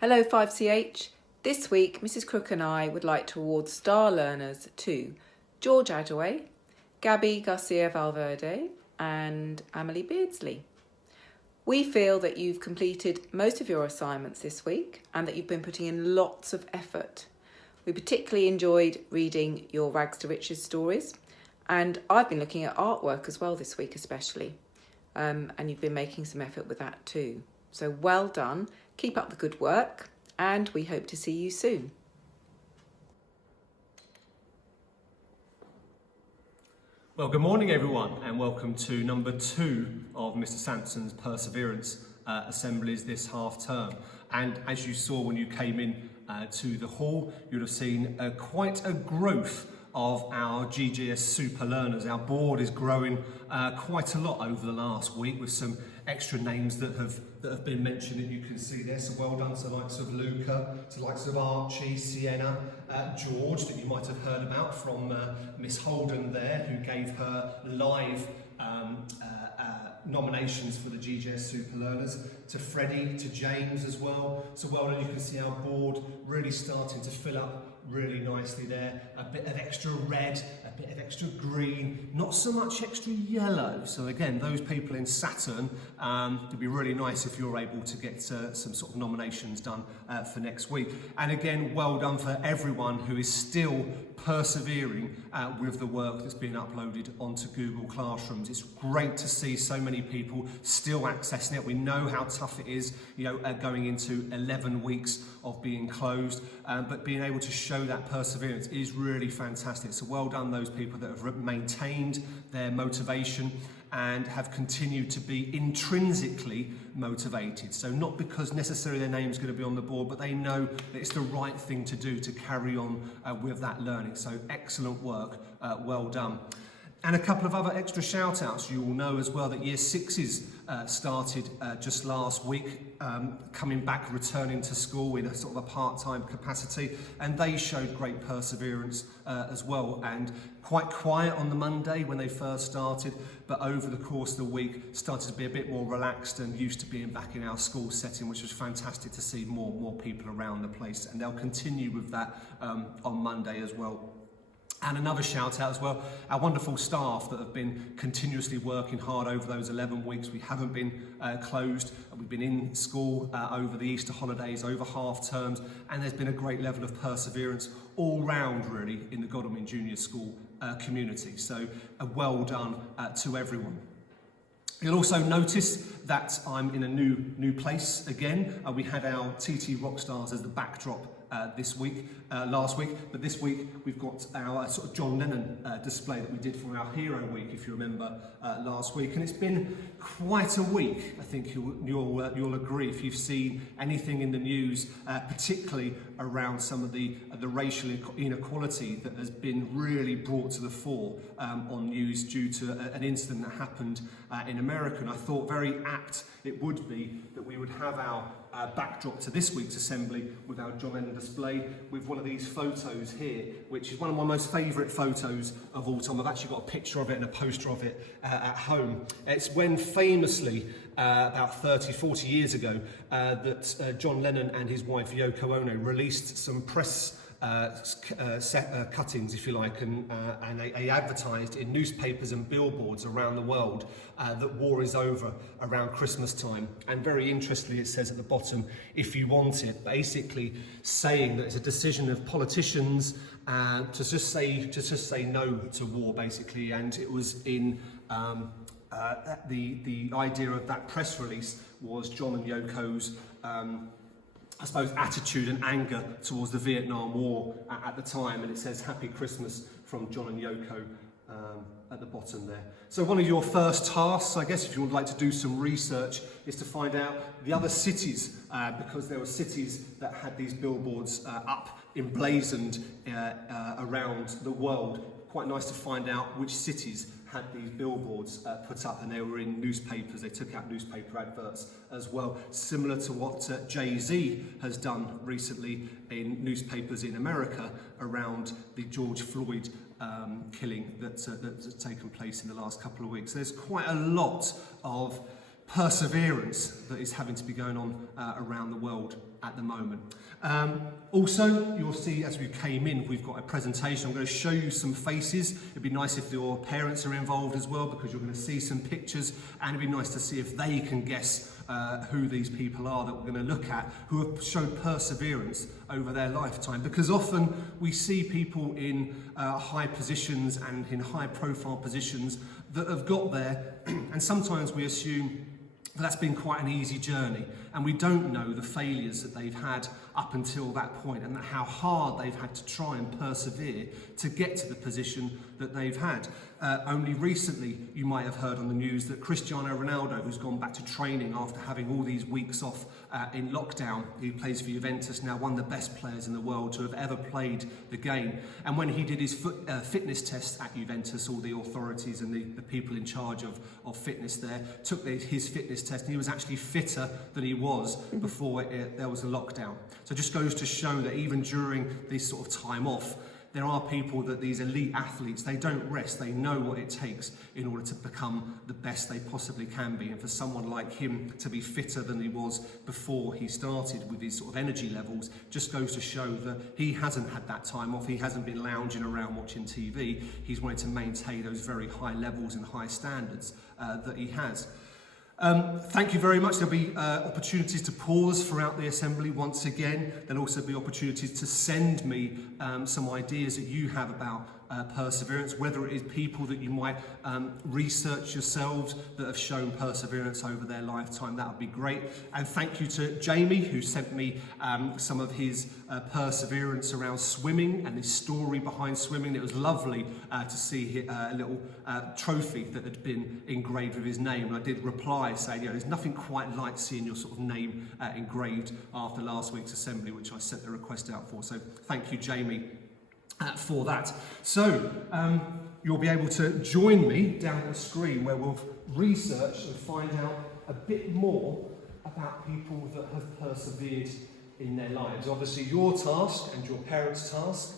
Hello 5CH. This week Mrs Crook and I would like to award Star Learners to George Adaway, Gabby Garcia Valverde and Amelie Beardsley. We feel that you've completed most of your assignments this week and that you've been putting in lots of effort. We particularly enjoyed reading your Rags to Riches stories, and I've been looking at artwork as well this week especially, and you've been making some effort with that too. So well done, keep up the good work, and we hope to see you soon. Well, good morning everyone, and welcome to number 2 of Mr Samson's Perseverance assemblies this half term. And as you saw when you came in to the hall, you'd have seen quite a growth of our GGS super learners. Our board is growing quite a lot over the last week, with some extra names that have been mentioned that you can see there. So well done to the likes of Luca, to the likes of Archie, Sienna, George, that you might have heard about from Miss Holden there, who gave her live nominations for the GGS Super Learners, to Freddie, to James as well. So well done, you can see our board really starting to fill up really nicely there. A bit of extra red, a bit of extra green, not so much extra yellow. So again, those people in Saturn, it'd be really nice if you're able to get some sort of nominations done for next week. And again, well done for everyone who is still persevering with the work that's been uploaded onto Google Classrooms. It's great to see so many people still accessing it. We know how tough it is, going into 11 weeks of being closed, but being able to show that perseverance is really fantastic. So well done those people that have maintained their motivation and have continued to be intrinsically motivated. So not because necessarily their name's going to be on the board, but they know that it's the right thing to do to carry on with that learning. So excellent work, well done. And a couple of other extra shout outs. You will know as well that Year 6s started just last week, coming back, returning to school in a sort of a part-time capacity, and they showed great perseverance as well, and quite quiet on the Monday when they first started, but over the course of the week started to be a bit more relaxed and used to being back in our school setting, which was fantastic to see more people around the place, and they'll continue with that on Monday as well. And another shout out as well, our wonderful staff that have been continuously working hard over those 11 weeks. We haven't been closed. We've been in school over the Easter holidays, over half terms, and there's been a great level of perseverance all round really in the Godalming Junior School community. So well done to everyone. You'll also notice that I'm in a new place again. We had our TT Rockstars as the backdrop last week, but this week we've got our sort of John Lennon display that we did for our Hero Week, if you remember, last week. And it's been quite a week, I think you'll agree, if you've seen anything in the news, particularly around some of the racial inequality that has been really brought to the fore on news due to an incident that happened in America. And I thought very apt it would be that we would have our backdrop to this week's assembly with our John Lennon display with one of these photos here, which is one of my most favourite photos of all time. I've actually got a picture of it and a poster of it at home. It's when famously, about 30-40 years ago, that John Lennon and his wife Yoko Ono released some press cuttings, if you like, and they advertised in newspapers and billboards around the world that war is over around Christmas time. And very interestingly, it says at the bottom, if you want it, basically saying that it's a decision of politicians to just say no to war, basically. And it was in the idea of that press release was John and Yoko's I suppose, attitude and anger towards the Vietnam War at the time, and it says Happy Christmas from John and Yoko at the bottom there. So one of your first tasks, I guess, if you would like to do some research, is to find out the other cities, because there were cities that had these billboards up, emblazoned around the world. Quite nice to find out which cities had these billboards put up, and they were in newspapers. They took out newspaper adverts as well, similar to what Jay-Z has done recently in newspapers in America around the George Floyd killing that's taken place in the last couple of weeks. There's quite a lot of perseverance that is having to be going on around the world at the moment. Also, you'll see as we came in, we've got a presentation. I'm going to show you some faces. It'd be nice if your parents are involved as well, because you're going to see some pictures, and it'd be nice to see if they can guess who these people are that we're going to look at, who have shown perseverance over their lifetime. Because often we see people in high positions and in high profile positions that have got there, and sometimes we assume that's been quite an easy journey, and we don't know the failures that they've had up until that point, and how hard they've had to try and persevere to get to the position that they've had. Only recently, you might have heard on the news that Cristiano Ronaldo, who's gone back to training after having all these weeks off in lockdown, he plays for Juventus now, one of the best players in the world to have ever played the game. And when he did his fitness test at Juventus, all the authorities and the people in charge of fitness there took his fitness test, and he was actually fitter than he was before there was a lockdown. So it just goes to show that even during this sort of time off, there are people that these elite athletes, they don't rest. They know what it takes in order to become the best they possibly can be. And for someone like him to be fitter than he was before he started with his sort of energy levels just goes to show that he hasn't had that time off. He hasn't been lounging around watching TV. He's wanted to maintain those very high levels and high standards that he has. Thank you very much. There'll be opportunities to pause throughout the assembly once again. There'll also be opportunities to send me some ideas that you have about perseverance, whether it is people that you might research yourselves that have shown perseverance over their lifetime. That would be great. And thank you to Jamie, who sent me some of his perseverance around swimming and his story behind swimming. It was lovely to see a little trophy that had been engraved with his name. And I did reply saying, there's nothing quite like seeing your sort of name engraved after last week's assembly, which I sent the request out for. So thank you, Jamie, for that. So you'll be able to join me down the screen where we'll research and find out a bit more about people that have persevered in their lives. Obviously your task and your parents' task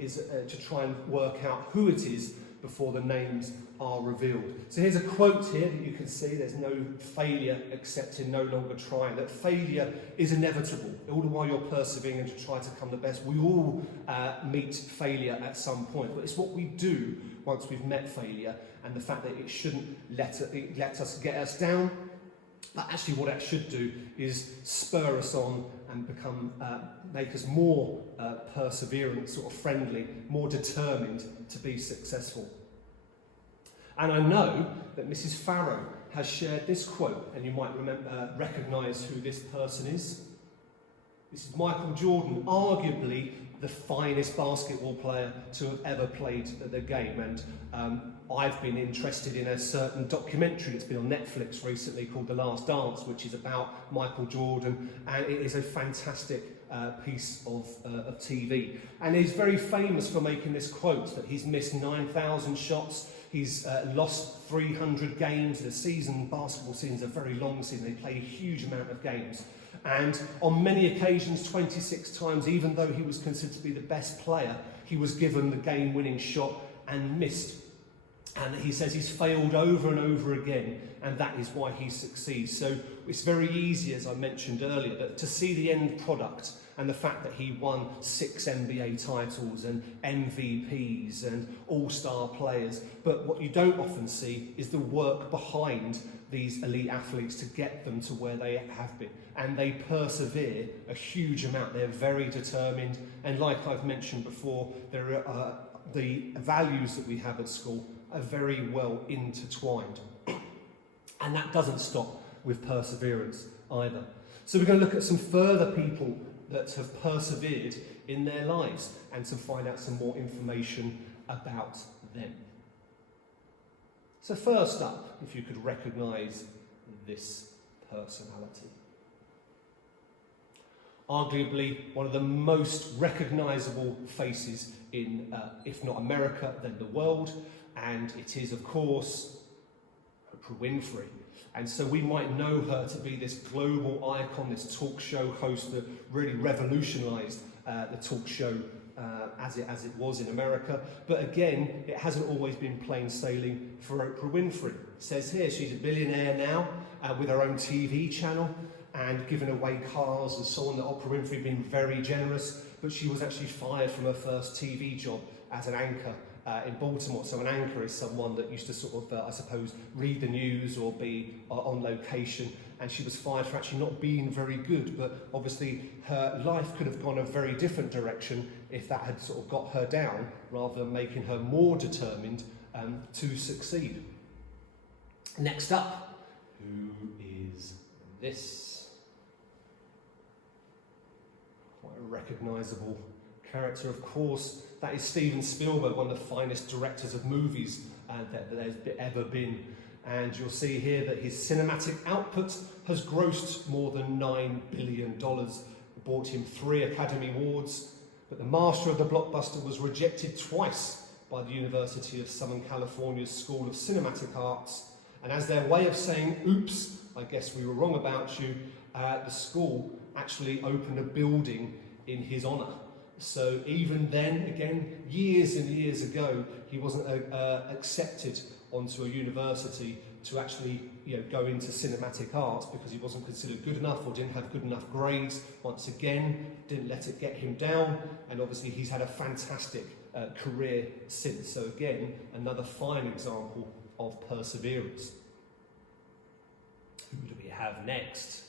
is to try and work out who it is before the names are revealed. So here's a quote here that you can see. There's no failure except in no longer trying. That failure is inevitable. All the while you're persevering and to try to become the best, we all meet failure at some point. But it's what we do once we've met failure, and the fact that it shouldn't let us get us down. But actually what that should do is spur us on and make us more perseverant, sort of friendly, more determined to be successful. And I know that Mrs. Farrow has shared this quote, and you might recognise who this person is. This is Michael Jordan, arguably the finest basketball player to have ever played the game. And I've been interested in a certain documentary that's been on Netflix recently called The Last Dance, which is about Michael Jordan, and it is a fantastic piece of TV. And he's very famous for making this quote that he's missed 9,000 shots. He's lost 300 games. Basketball season's a very long season. They play a huge amount of games. And on many occasions, 26 times, even though he was considered to be the best player, he was given the game-winning shot and missed. And he says he's failed over and over again, and that is why he succeeds. So it's very easy, as I mentioned earlier, to see the end product and the fact that he won 6 NBA titles and MVPs and all-star players. But what you don't often see is the work behind these elite athletes to get them to where they have been. And they persevere a huge amount. They're very determined. And like I've mentioned before, the values that we have at school are very well intertwined. And that doesn't stop with perseverance either. So we're going to look at some further people that have persevered in their lives and to find out some more information about them. So first up, if you could recognise this personality. Arguably one of the most recognisable faces in, if not America, then the world. And it is, of course, Oprah Winfrey. And so we might know her to be this global icon, this talk show host that really revolutionised the talk show as it was in America. But again, it hasn't always been plain sailing for Oprah Winfrey. It says here she's a billionaire now with her own TV channel. and given away cars and so on. That Oprah Winfrey being very generous, but she was actually fired from her first TV job as an anchor in Baltimore. So an anchor is someone that used to sort of, I suppose, read the news or be on location, and she was fired for actually not being very good. But obviously her life could have gone a very different direction if that had sort of got her down, rather than making her more determined to succeed. Next up, who is this? Quite a recognisable character, of course. That is Steven Spielberg, one of the finest directors of movies that there's ever been. And you'll see here that his cinematic output has grossed more than $9 billion. It brought him 3 Academy Awards, but the master of the blockbuster was rejected twice by the University of Southern California's School of Cinematic Arts. And as their way of saying, oops, I guess we were wrong about you, the school actually opened a building in his honour. So even then, again, years and years ago, he wasn't accepted onto a university to actually go into cinematic arts because he wasn't considered good enough or didn't have good enough grades. Once again, didn't let it get him down, and obviously he's had a fantastic career since. So again, another fine example of perseverance. Who do we have next?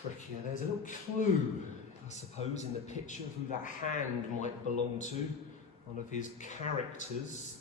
Trickier. There's a little clue, I suppose, in the picture of who that hand might belong to. One of his characters.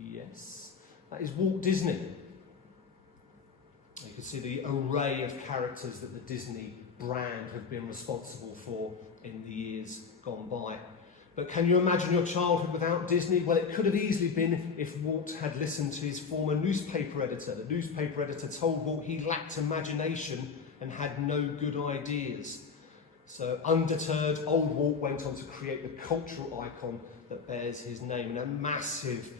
Yes, that is Walt Disney. You can see the array of characters that the Disney brand have been responsible for in the years gone by. But can you imagine your childhood without Disney? Well, it could have easily been if Walt had listened to his former newspaper editor. The newspaper editor told Walt he lacked imagination and had no good ideas. So undeterred, old Walt went on to create the cultural icon that bears his name, and a massive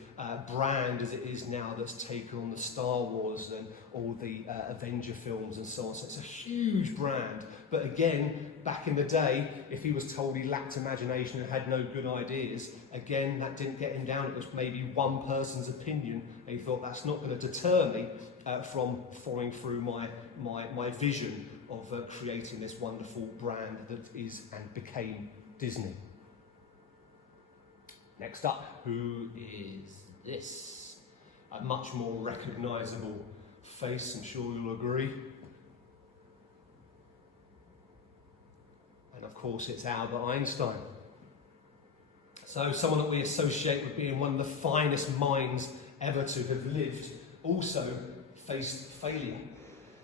brand as it is now that's taken on the Star Wars and all the Avenger films and so on. So it's a huge brand. But again, back in the day, if he was told he lacked imagination and had no good ideas, again, that didn't get him down. It was maybe one person's opinion, and he thought that's not going to deter me from following through my vision of creating this wonderful brand that is and became Disney. Next up, who is this? A much more recognisable face, I'm sure you'll agree. And of course it's Albert Einstein. So someone that we associate with being one of the finest minds ever to have lived, also faced failure.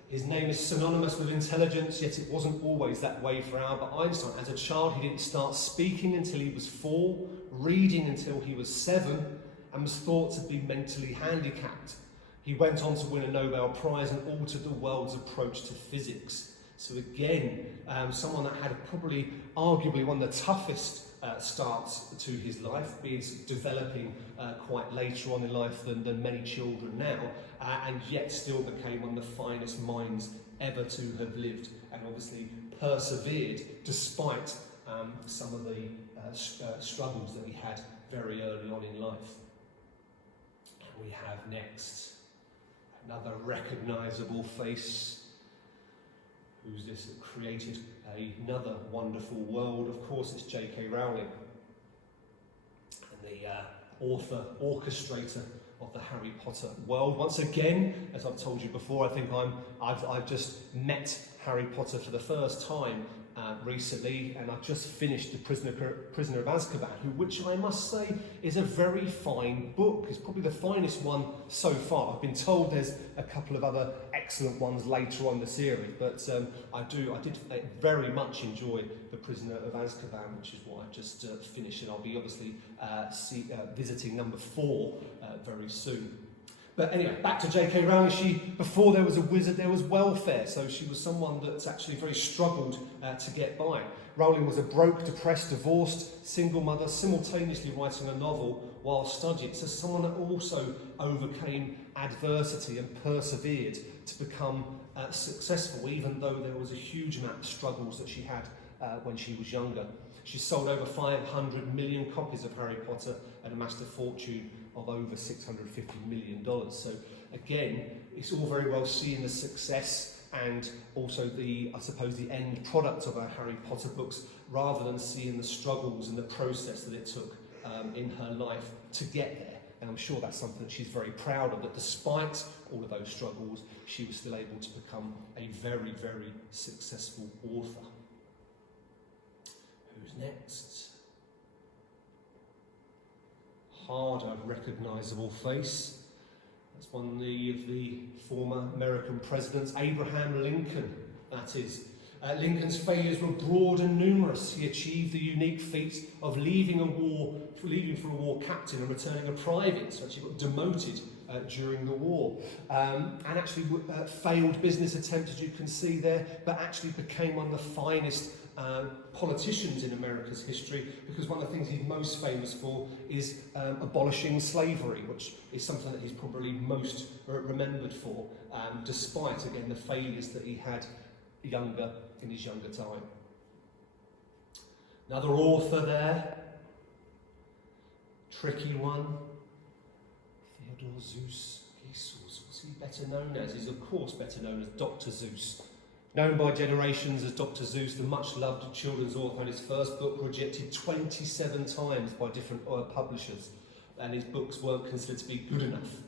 His name is synonymous with intelligence, yet it wasn't always that way for Albert Einstein. As a child, he didn't start speaking until he was 4, reading until he was 7, and was thought to be mentally handicapped. He went on to win a Nobel Prize and altered the world's approach to physics. So again, someone that had probably arguably one of the toughest starts to his life, is developing quite later on in life than many children now, and yet still became one of the finest minds ever to have lived, and obviously persevered despite some of the struggles that he had very early on in life. And we have next another recognisable face. Who's this that created another wonderful world? Of course, it's J.K. Rowling, and the author, orchestrator of the Harry Potter world. Once again, as I've told you before, I think I've just met Harry Potter for the first time recently, and I've just finished The Prisoner of Azkaban, which I must say is a very fine book. It's probably the finest one so far. I've been told there's a couple of other excellent ones later on in the series, but I did very much enjoy The Prisoner of Azkaban, which is what I've just finished, and I'll be obviously visiting number 4 very soon. But anyway, back to J.K. Rowling. Before there was a wizard, there was welfare. So she was someone that's actually very struggled to get by. Rowling was a broke, depressed, divorced, single mother, simultaneously writing a novel while studying. So someone that also overcame adversity and persevered to become successful, even though there was a huge amount of struggles that she had when she was younger. She sold over 500 million copies of Harry Potter and amassed a fortune of over $650 million. So again, it's all very well seeing the success and also the end product of our Harry Potter books, rather than seeing the struggles and the process that it took in her life to get there. And I'm sure that's something that she's very proud of, that despite all of those struggles, she was still able to become a very, very successful author. Who's next? Harder, recognisable face. That's one of the former American presidents, Abraham Lincoln, that is. Lincoln's failures were broad and numerous. He achieved the unique feat of leaving for a war captain and returning a private, so actually got demoted during the war. And actually failed business attempt, as you can see there, but actually became one of the finest politicians in America's history, because one of the things he's most famous for is abolishing slavery, which is something that he's probably most remembered for, despite, again, the failures that he had in his younger time. Another author there, tricky one, Theodore Zeus. What's he better known as? He's of course better known as Dr. Zeus. Known by generations as Dr. Zeus, the much-loved children's author, and his first book rejected 27 times by different publishers, and his books weren't considered to be good enough.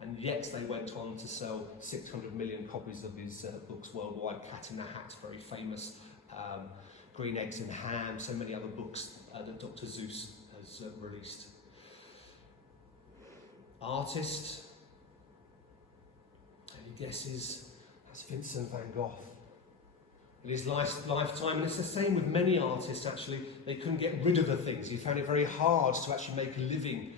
And yet they went on to sell 600 million copies of his books worldwide. Cat in the Hat, very famous. Green Eggs and Ham, so many other books that Dr. Zeus has released. Artist. Any guesses? That's Vincent van Gogh. In his lifetime, and it's the same with many artists actually, they couldn't get rid of the things. He found it very hard to actually make a living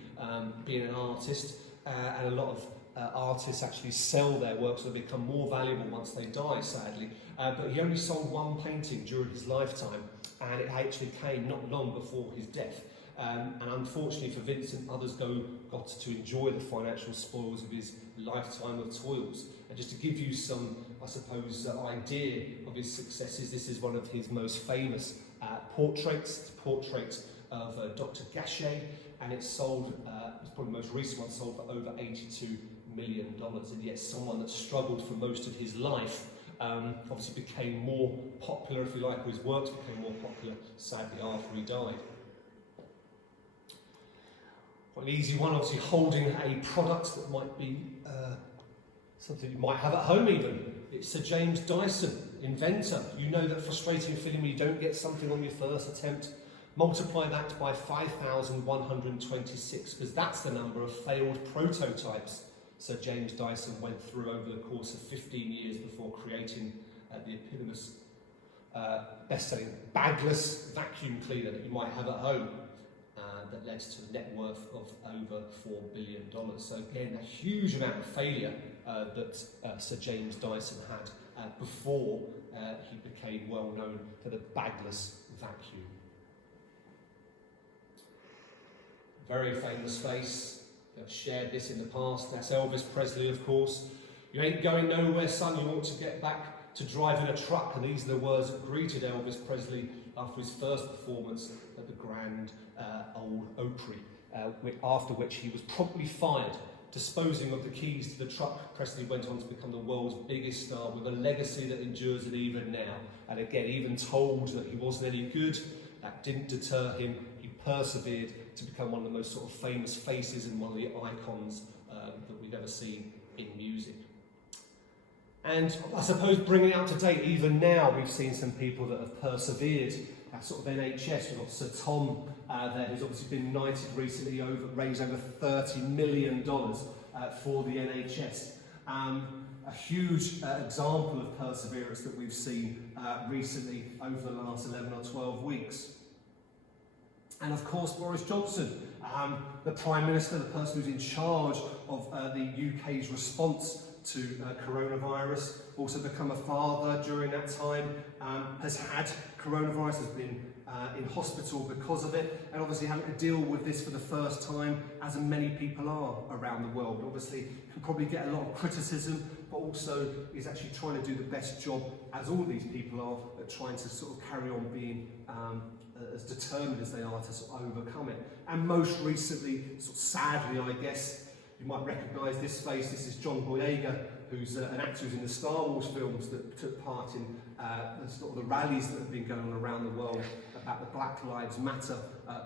being an artist, and a lot of artists actually sell their works, so they become more valuable once they die, sadly. But he only sold one painting during his lifetime, and it actually came not long before his death. And unfortunately for Vincent, others got to enjoy the financial spoils of his lifetime of toils. And just to give you some, I suppose, idea of his successes, this is one of his most famous portraits. It's a portrait of Dr. Gachet, and it's sold, it's probably the most recent one, sold for over $82 million. And yet someone that struggled for most of his life obviously became more popular, if you like, or his works became more popular, sadly, after he died. Quite an easy one, obviously holding a product that might be something you might have at home even. It's Sir James Dyson, inventor. You know that frustrating feeling when you don't get something on your first attempt. Multiply that by 5,126, because that's the number of failed prototypes Sir James Dyson went through over the course of 15 years before creating the eponymous best-selling bagless vacuum cleaner that you might have at home. That led to a net worth of over $4 billion. So again, a huge amount of failure that Sir James Dyson had before he became well known for the bagless vacuum. Very famous face. I've shared this in the past. That's Elvis Presley, of course. You ain't going nowhere, son. You want to get back to driving a truck. And these are the words that greeted Elvis Presley after his first performance at the Grand Ole Opry, after which he was promptly fired. Disposing of the keys to the truck, Presley went on to become the world's biggest star with a legacy that endures it even now. And again, even told that he wasn't any good, that didn't deter him. He persevered to become one of the most sort of famous faces and one of the icons that we've ever seen in music. And I suppose bringing it up to date, even now we've seen some people that have persevered. That sort of NHS, we've got Sir Tom there, who's obviously been knighted recently, raised over $30 million for the NHS. A huge example of perseverance that we've seen recently over the last 11 or 12 weeks. And of course, Boris Johnson, the Prime Minister, the person who's in charge of the UK's response to coronavirus, also become a father during that time, has had coronavirus, has been in hospital because of it, and obviously having to deal with this for the first time, as many people are around the world. Obviously, can probably get a lot of criticism, but also is actually trying to do the best job, as all these people are, at trying to sort of carry on being as determined as they are to sort of overcome it. And most recently, sort of sadly, I guess, You might recognise this face. This is John Boyega, who's an actor who's in the Star Wars films that took part in the rallies that have been going on around the world about the Black Lives Matter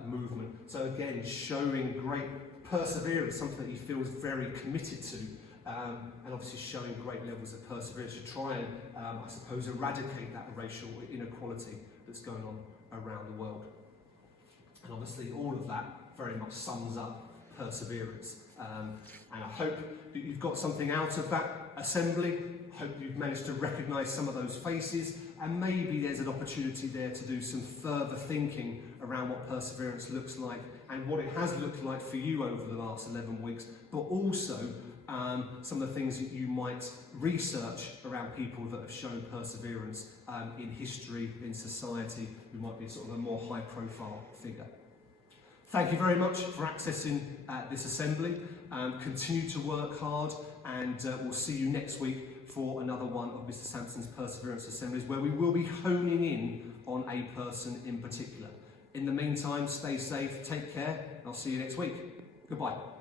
movement. So again, showing great perseverance, something that he feels very committed to, and obviously showing great levels of perseverance to try and, I suppose, eradicate that racial inequality that's going on around the world. And obviously all of that very much sums up perseverance. And I hope that you've got something out of that assembly. I hope you've managed to recognise some of those faces, and maybe there's an opportunity there to do some further thinking around what perseverance looks like and what it has looked like for you over the last 11 weeks, but also some of the things that you might research around people that have shown perseverance in history, in society, who might be sort of a more high profile figure. Thank you very much for accessing this assembly. Continue to work hard, and we'll see you next week for another one of Mr. Samson's Perseverance Assemblies, where we will be honing in on a person in particular. In the meantime, stay safe, take care, and I'll see you next week. Goodbye.